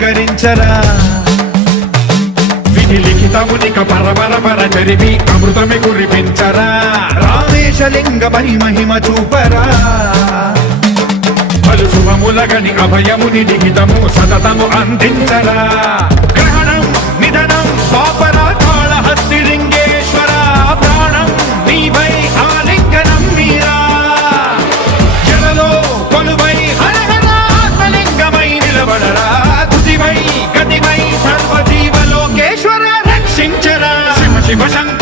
వెక్కరించరా విధి లిఖితమునిక పరపర చరివి అమృతమి కురిపించరా రామేశలింగ మహిమ చూపరా పలు శుభములగని అభయముని లిఖితము సతతము అందించరా గ్రహణం నిధనం పాపరా కాళహస్తి లింగేశ్వర ప్రాణం నీవై ఆలింగనం మీరా జలలో కొలువై హరహరాత్మలింగమై నిలబడరా తుదివై గతివై సర్వజీవలోకేశ్వర రక్షించరా శివ శివ శంకర